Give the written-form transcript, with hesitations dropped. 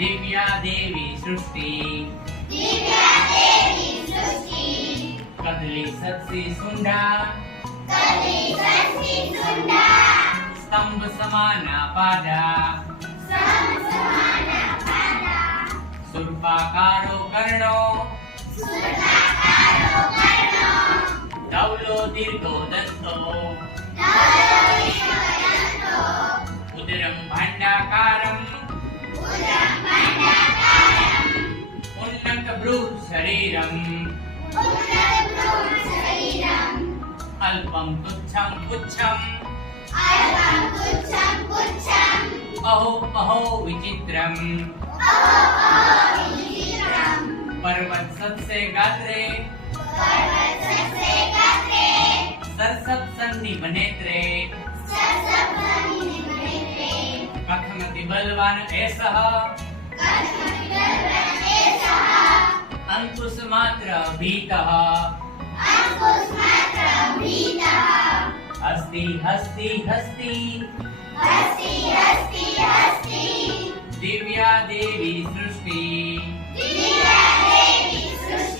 दिव्या देवी सृष्टि कदली सत्सी सुंडा स्तंभ समाना पादा सुर्पाकारो कर्णो धवलो दीर्घो दंतो उदरं भाण्डाकारम् उन्नतभ्रूः शरीरम् अल्पं तुच्छं पुच्छम् अहो अहो विचित्रम् पर्वत सत्से गात्रे सरसप सन्नि बनेत्रे कथमति बलवान एषः अंकुश मात्र भीतः हस्ति हस्ति हस्ति दिव्या देवी